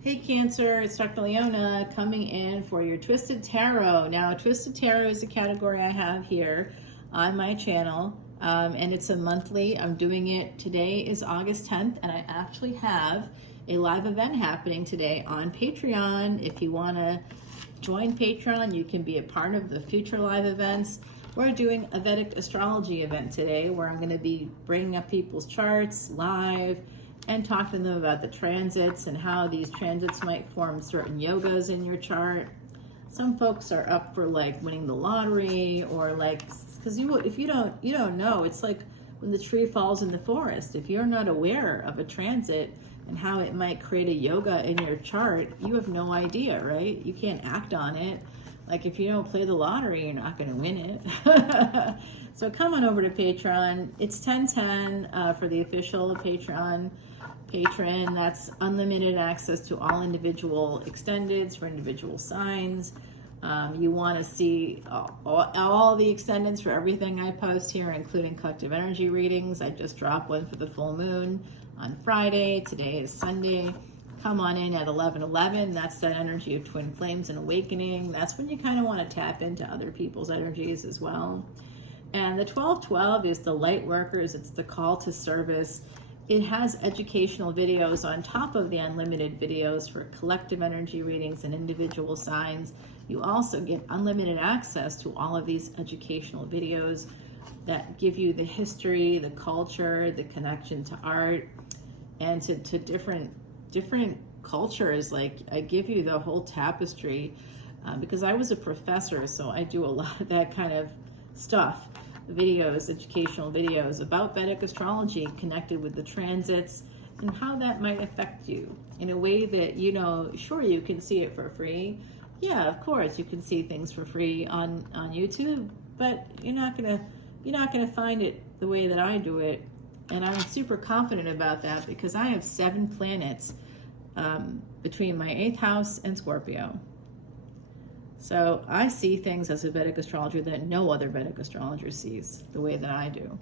Hey Cancer, it's Dr. Leona coming in for your Twisted Tarot. Now, Twisted Tarot is a category I have here on my channel, and it's a monthly. I'm doing it. Today is August 10th, and I actually have a live event happening today on Patreon. If you want to join Patreon, you can be a part of the future live events. We're doing a Vedic Astrology event today where I'm going to be bringing up people's charts live and talk to them about the transits and how these transits might form certain yogas in your chart. Some folks are up for like winning the lottery, or like, because if you don't know, it's like when the tree falls in the forest. If you're not aware of a transit and how it might create a yoga in your chart, you have no idea, right? You can't act on it. Like if you don't play the lottery, you're not going to win it. So come on over to Patreon. It's $10.10 for the official Patreon patron. That's unlimited access to all individual extendeds for individual signs. You want to see all the extendeds for everything I post here, including collective energy readings. I just dropped one for the full moon on Friday. Today is Sunday. Come on in at 11:11. That's that energy of twin flames and awakening. That's when you kind of want to tap into other people's energies as well. And the 12:12 is the light workers. It's the call to service. It has educational videos on top of the unlimited videos for collective energy readings and individual signs. You also get unlimited access to all of these educational videos that give you the history, the culture, the connection to art, and to different cultures. Like I give you the whole tapestry because I was a professor, so I do a lot of that kind of stuff. Videos, educational videos about Vedic astrology connected with the transits and how that might affect you in a way that, you know, sure, you can see it for free. Yeah, of course, you can see things for free on YouTube, but you're not gonna find it the way that I do it. And I'm super confident about that because I have 7 planets between my 8th house and Scorpio. So I see things as a Vedic astrologer that no other Vedic astrologer sees the way that I do.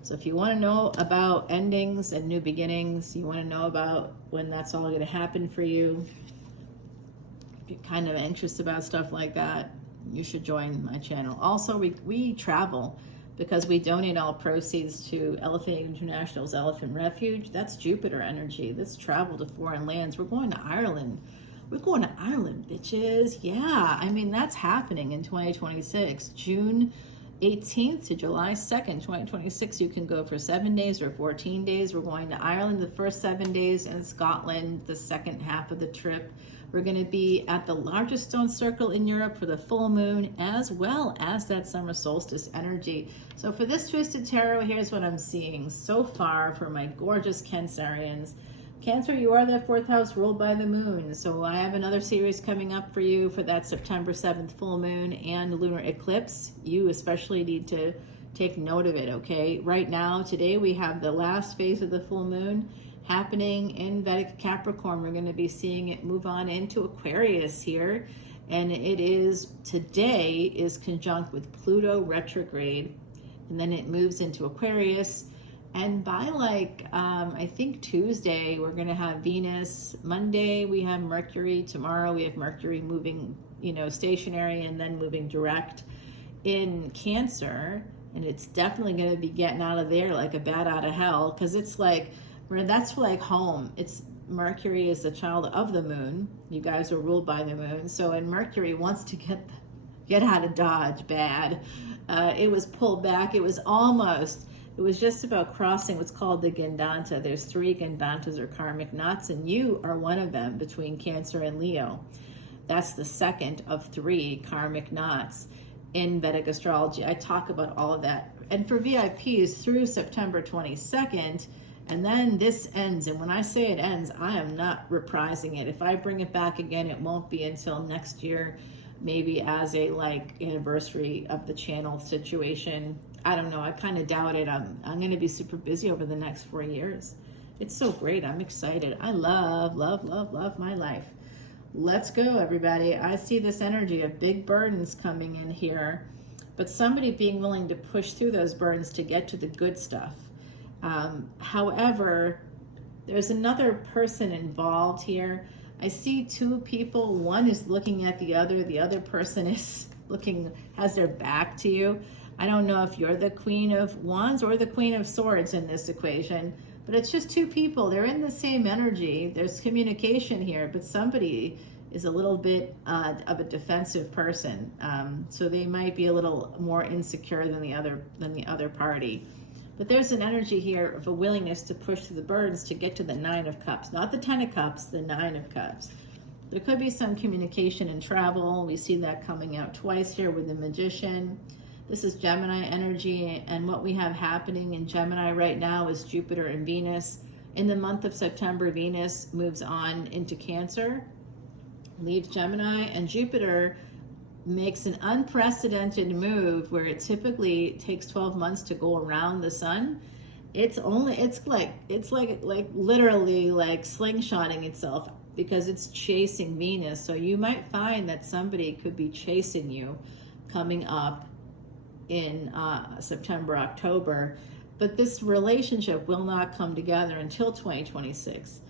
So if you want to know about endings and new beginnings, you want to know about when that's all going to happen for you, if you're kind of anxious about stuff like that, you should join my channel. Also, we travel because we donate all proceeds to Elephant International's Elephant Refuge. That's Jupiter energy. That's travel to foreign lands. We're going to Ireland. We're going to Ireland, bitches. Yeah, I mean, that's happening in 2026. June 18th to July 2nd, 2026, you can go for 7 days or 14 days. We're going to Ireland the first 7 days and Scotland the second half of the trip. We're going to be at the largest stone circle in Europe for the full moon, as well as that summer solstice energy. So for this Twisted Tarot, here's what I'm seeing so far for my gorgeous Cancerians. Cancer, you are that 4th house ruled by the moon. So I have another series coming up for you for that September 7th full moon and lunar eclipse. You especially need to take note of it, okay? Right now, today, we have the last phase of the full moon happening in Vedic Capricorn. We're going to be seeing it move on into Aquarius here. And it is, today, is conjunct with Pluto retrograde. And then it moves into Aquarius. And by like, I think Tuesday, we're going to have Venus. Monday, we have Mercury. Tomorrow, we have Mercury moving, stationary and then moving direct in Cancer. And it's definitely going to be getting out of there like a bat out of hell, because it's like, that's like home. It's Mercury is the child of the moon. You guys are ruled by the moon. So, and Mercury wants to get out of Dodge bad. It was pulled back. It was just about crossing what's called the Gandanta. There's 3 Gandantas or karmic knots, and you are one of them between Cancer and Leo. That's the second of 3 karmic knots in Vedic astrology. I talk about all of that. And for VIPs through September 22nd, and then this ends. And when I say it ends, I am not reprising it. If I bring it back again, it won't be until next year, maybe as a anniversary of the channel situation. I don't know. I kind of doubt it. I'm going to be super busy over the next 4 years. It's so great. I'm excited. I love, love, love, love my life. Let's go, everybody. I see this energy of big burdens coming in here, but somebody being willing to push through those burdens to get to the good stuff. However, There's another person involved here. I see two people. One is looking at the other person is has their back to you. I don't know if you're the Queen of Wands or the Queen of Swords in this equation, but it's just two people. They're in the same energy. There's communication here, but somebody is a little bit of a defensive person. So they might be a little more insecure than the other party. But there's an energy here of a willingness to push through the burdens to get to the Nine of Cups, not the Ten of Cups, the Nine of Cups. There could be some communication and travel. We see that coming out twice here with the Magician. This is Gemini energy, and what we have happening in Gemini right now is Jupiter and Venus. In the month of September, Venus moves on into Cancer, leaves Gemini, and Jupiter makes an unprecedented move where it typically takes 12 months to go around the sun. It's like literally like slingshotting itself because it's chasing Venus. So you might find that somebody could be chasing you coming up in September, October, but this relationship will not come together until 2026.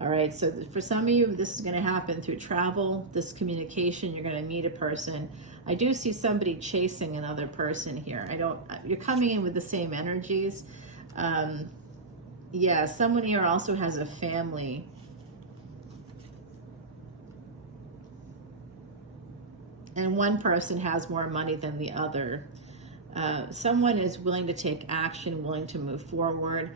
All right, so for some of you, this is going to happen through travel, this communication. You're going to meet a person. I do see somebody chasing another person here. You're coming in with the same energies. Yeah, someone here also has a family. And one person has more money than the other. Someone is willing to take action, willing to move forward.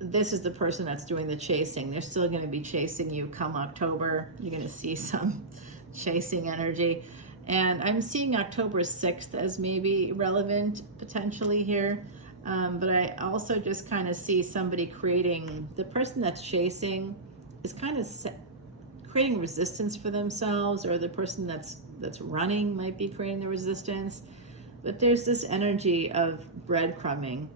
This is the person that's doing the chasing. They're still going to be chasing you come October. You're going to see some chasing energy. And I'm seeing October 6th as maybe relevant potentially here. But I also just kind of see somebody the person that's chasing is kind of creating resistance for themselves, or the person that's running might be creating the resistance. But there's this energy of breadcrumbing.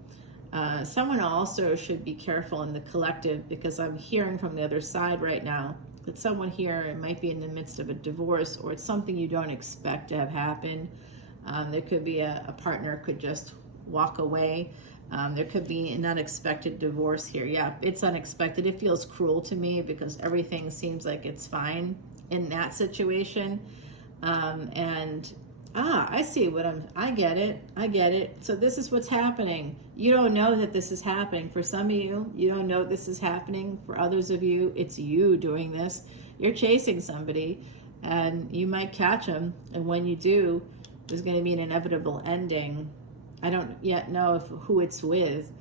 Someone also should be careful in the collective, because I'm hearing from the other side right now that someone here might be in the midst of a divorce, or it's something you don't expect to have happen. There could be a partner could just walk away. There could be an unexpected divorce here. Yeah, it's unexpected. It feels cruel to me because everything seems like it's fine in that situation. I see I get it. So this is what's happening. You don't know that this is happening. For some of you, you don't know this is happening. For others of you, it's you doing this. You're chasing somebody and you might catch them. And when you do, there's going to be an inevitable ending. I don't yet know who it's with.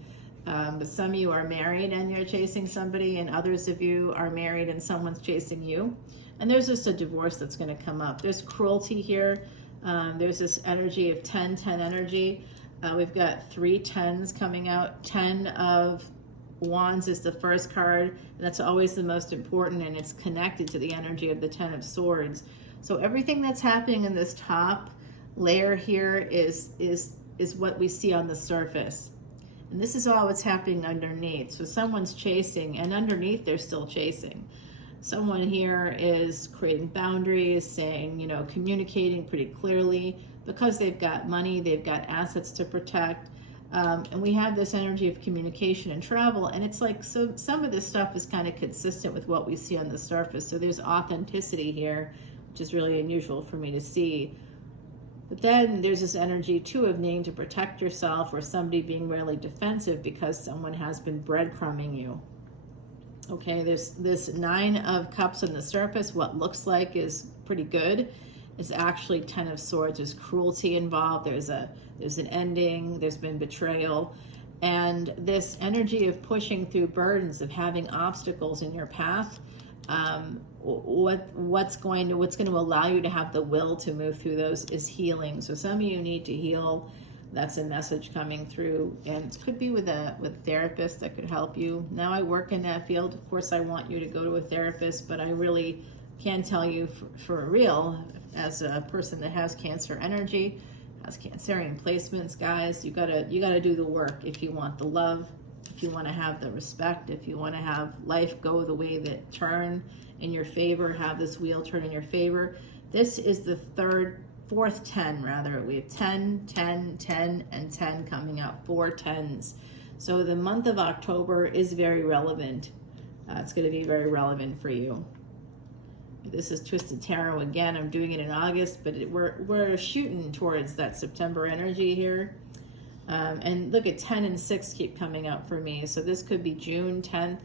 But some of you are married and you're chasing somebody, and others of you are married and someone's chasing you. And there's just a divorce that's going to come up. There's cruelty here. There's this energy of 10-10 energy. We've got 3 10s coming out. 10 of Wands is the first card, and that's always the most important, and it's connected to the energy of the 10 of Swords. So everything that's happening in this top layer here is what we see on the surface. And this is all what's happening underneath. So someone's chasing, and underneath they're still chasing. Someone here is creating boundaries, saying, communicating pretty clearly, because they've got money, they've got assets to protect. And we have this energy of communication and travel. And it's like, so some of this stuff is kind of consistent with what we see on the surface. So there's authenticity here, which is really unusual for me to see. But then there's this energy too of needing to protect yourself, or somebody being really defensive because someone has been breadcrumbing you. Okay, there's this 9 of Cups on the surface. What looks like is pretty good is actually 10 of Swords. There's cruelty involved. There's an ending. There's been betrayal, and this energy of pushing through burdens, of having obstacles in your path. What's going to allow you to have the will to move through those is healing. So some of you need to heal. That's a message coming through, and it could be with a therapist that could help you. Now, I work in that field. Of course, I want you to go to a therapist, but I really can tell you for real, as a person that has Cancer energy, has Cancerian placements, guys, you gotta do the work if you want the love, if you want to have the respect, if you want to have life go the way that turn in your favor, have this wheel turn in your favor. This is the fourth 10 rather. We have 10, 10, 10, and 10 coming out, 4 10s. So the month of October is very relevant. It's going to be very relevant for you. This is Twisted Tarot again. I'm doing it in August, but we're shooting towards that September energy here. And look at 10 and 6 keep coming up for me. So this could be June 10th.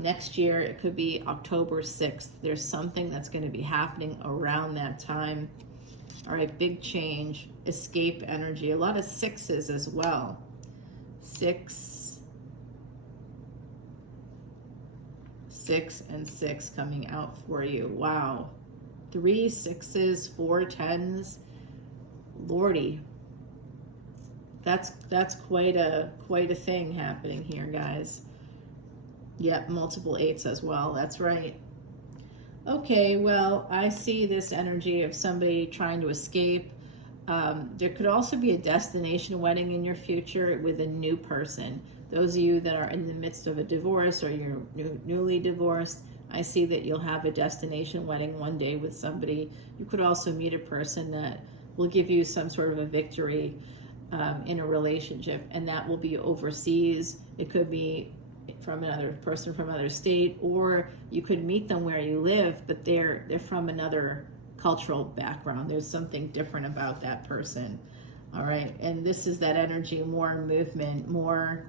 Next year, it could be October 6th. There's something that's going to be happening around that time. All right, big change, escape energy. A lot of 6s as well. 6 and 6 coming out for you. Wow. 3 6s, 4 10s. Lordy. That's quite a thing happening here, guys. Yep, multiple 8s as well. That's right. Okay, well, I see this energy of somebody trying to escape. There could also be a destination wedding in your future with a new person. Those of you that are in the midst of a divorce or you're newly divorced, I see that you'll have a destination wedding one day with somebody. You could also meet a person that will give you some sort of a victory in a relationship, and that will be overseas. It could be from another person from another state, or you could meet them where you live, but they're from another cultural background. There's something different about that person. All right, and this is that energy, more movement, more.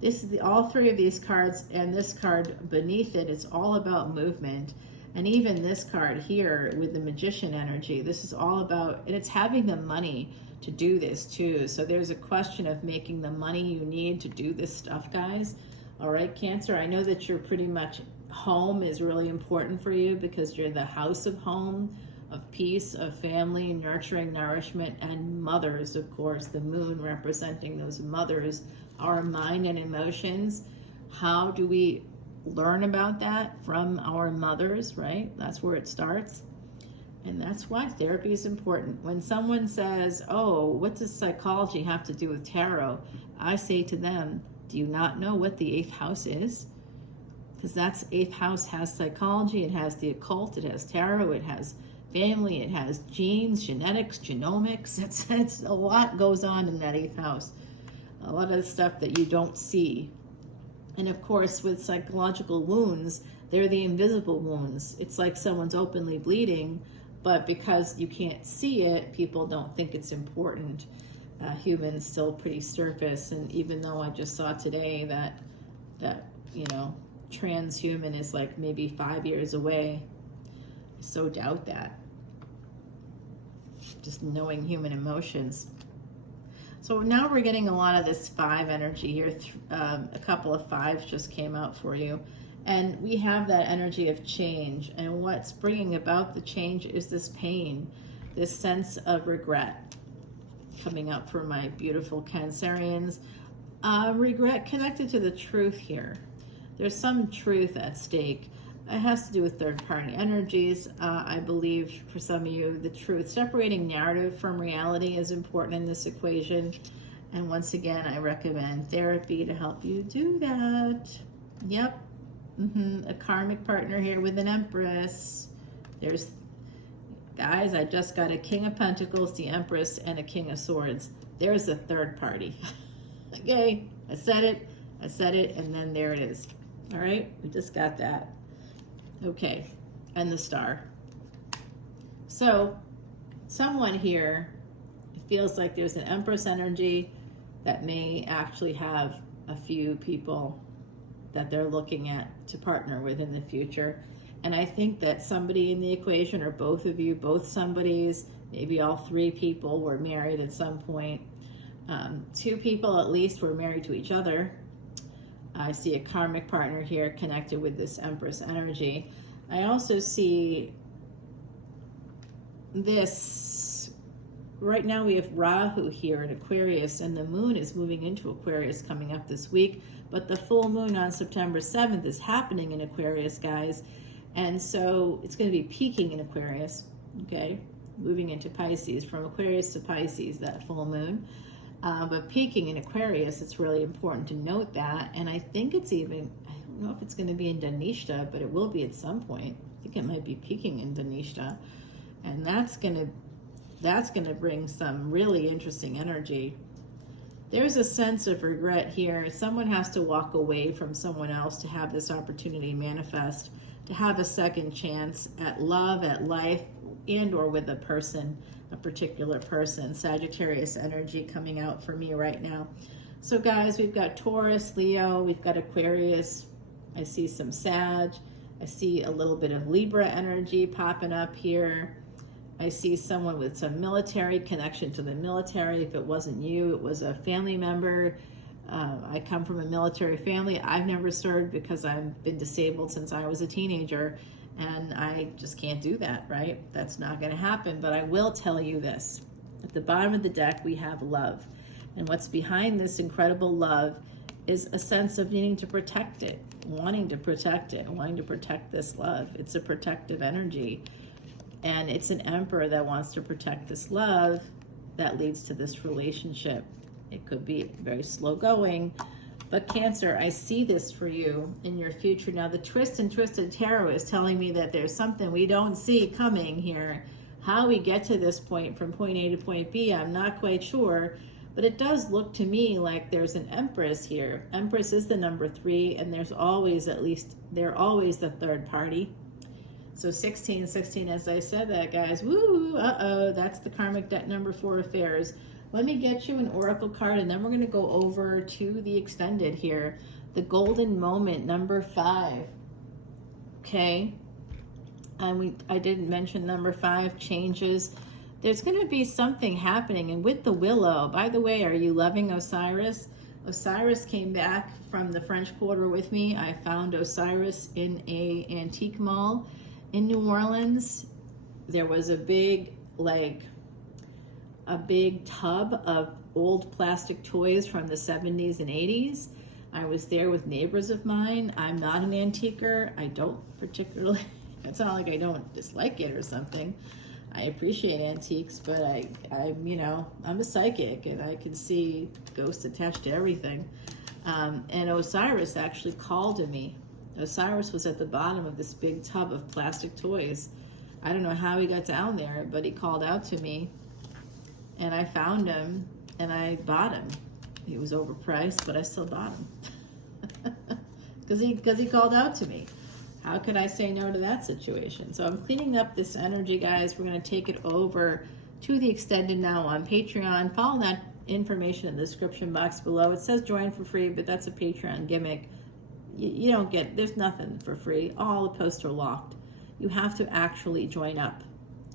This is all 3 of these cards, and this card beneath it, it's all about movement. And even this card here with the Magician energy, this is all about, and it's having the money to do this too. So there's a question of making the money you need to do this stuff, guys. All right, Cancer, I know that you're pretty much, home is really important for you because you're the house of home, of peace, of family, nurturing, nourishment, and mothers, of course, the moon representing those mothers, our mind and emotions. How do we learn about that? From our mothers, right? That's where it starts. And that's why therapy is important. When someone says, oh, what does psychology have to do with tarot? I say to them, do you not know what the 8th house is? Because that's 8th house has psychology, it has the occult, it has tarot, it has family, it has genes, genetics, genomics. It's a lot goes on in that 8th house. A lot of the stuff that you don't see. And of course, with psychological wounds, they're the invisible wounds. It's like someone's openly bleeding, but because you can't see it, people don't think it's important. Humans still pretty surface, and even though I just saw today that you know, transhuman is like maybe 5 years away, I so doubt that. Just knowing human emotions. So now we're getting a lot of this 5 energy here. A couple of 5s just came out for you. And we have that energy of change. And what's bringing about the change is this pain, this sense of regret coming up for my beautiful Cancerians. Regret connected to the truth here. There's some truth at stake. It has to do with third-party energies. I believe for some of you, the truth, separating narrative from reality is important in this equation. And once again, I recommend therapy to help you do that. Yep. A karmic partner here with an Empress. There's, guys, I just got a King of Pentacles, the Empress, and a King of Swords. There's a third party. Okay, I said it, and then there it is. All right, we just got that. Okay, and the Star. So someone here feels like there's an Empress energy that may actually have a few people that they're looking at to partner with in the future. And I think that somebody in the equation, or both of you, both somebodies, maybe all 3 people were married at some point. 2 people at least were married to each other. I see a karmic partner here connected with this Empress energy. I also see this, right now we have Rahu here in Aquarius, and the moon is moving into Aquarius coming up this week, but the full moon on September 7th is happening in Aquarius, guys. And so it's going to be peaking in Aquarius, okay? Moving into Pisces, from Aquarius to Pisces, that full moon. But peaking in Aquarius, it's really important to note that. And I think it's even, I don't know if it's going to be in Dhanishta, but it will be at some point. I think it might be peaking in Dhanishta. And that's going to bring some really interesting energy. There's a sense of regret here. Someone has to walk away from someone else to have this opportunity manifest, to have a second chance at love, at life, and or with a person, a particular person. Sagittarius energy coming out for me right now. So guys, we've got Taurus, Leo, we've got Aquarius. I see some Sag. I see a little bit of Libra energy popping up here. I see someone with some military connection to the military. If it wasn't you, it was a family member. I come from a military family. I've never served because I've been disabled since I was a teenager, and I just can't do that, right? That's not going to happen. But I will tell you this. At the bottom of the deck, we have love. And what's behind this incredible love is a sense of needing to protect it, wanting to protect it, wanting to protect this love. It's a protective energy. And it's an emperor that wants to protect this love that leads to this relationship. It could be very slow going, but Cancer, I see this for you in your future. Now, the twist and twisted tarot is telling me that there's something we don't see coming here. How we get to this point from point A to point B, I'm not quite sure, but it does look to me like there's an Empress here. Empress is the number 3, and there's always they're always the third party. So 16, as I said that, guys, woo, that's the karmic debt number 4 affairs. Let me get you an oracle card, and then we're going to go over to the extended here. The golden moment, number 5. Okay. And I didn't mention number 5, changes. There's going to be something happening. And with the willow, by the way, are you loving Osiris? Osiris came back from the French Quarter with me. I found Osiris in a antique mall in New Orleans. There was a big tub of old plastic toys from the 70s and 80s. I was there with neighbors of mine. I'm not an antiquer. I don't particularly, it's not like I don't dislike it or something. I appreciate antiques, but I'm a psychic and I can see ghosts attached to everything. And Osiris actually called to me. Osiris was at the bottom of this big tub of plastic toys. I don't know how he got down there, but he called out to me, and I found him, and I bought him. He was overpriced, but I still bought him because he called out to me. How could I say no to that situation? So I'm cleaning up this energy, guys. We're going to take it over to the extended now on Patreon. Follow that information in the description box below. It says join for free, but that's a Patreon gimmick. You don't get, there's nothing for free. All the posts are locked. You have to actually join up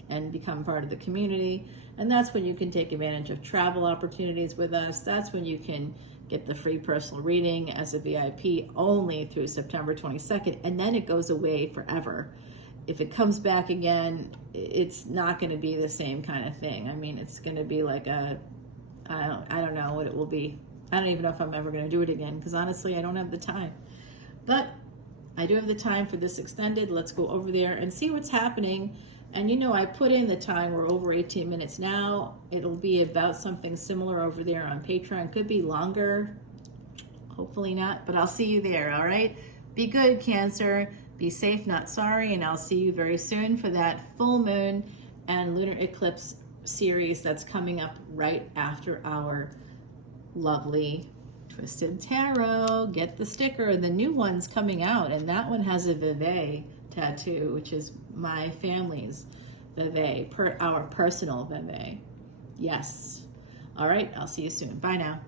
and become part of the community. And that's when you can take advantage of travel opportunities with us. That's when you can get the free personal reading as a VIP only through September 22nd. And then it goes away forever. If it comes back again, it's not going to be the same kind of thing. I mean, it's going to be like I don't know what it will be. I don't even know if I'm ever going to do it again, because honestly, I don't have the time. But I do have the time for this extended. Let's go over there and see what's happening. And I put in the time. We're over 18 minutes now. It'll be about something similar over there on Patreon. Could be longer. Hopefully not, but I'll see you there, all right? Be good, Cancer. Be safe, not sorry. And I'll see you very soon for that full moon and lunar eclipse series that's coming up right after our lovely Twisted Tarot. Get the sticker, and the new one's coming out, and that one has a Veve tattoo, which is my family's Veve, our personal Veve. Yes. All right, I'll see you soon. Bye now.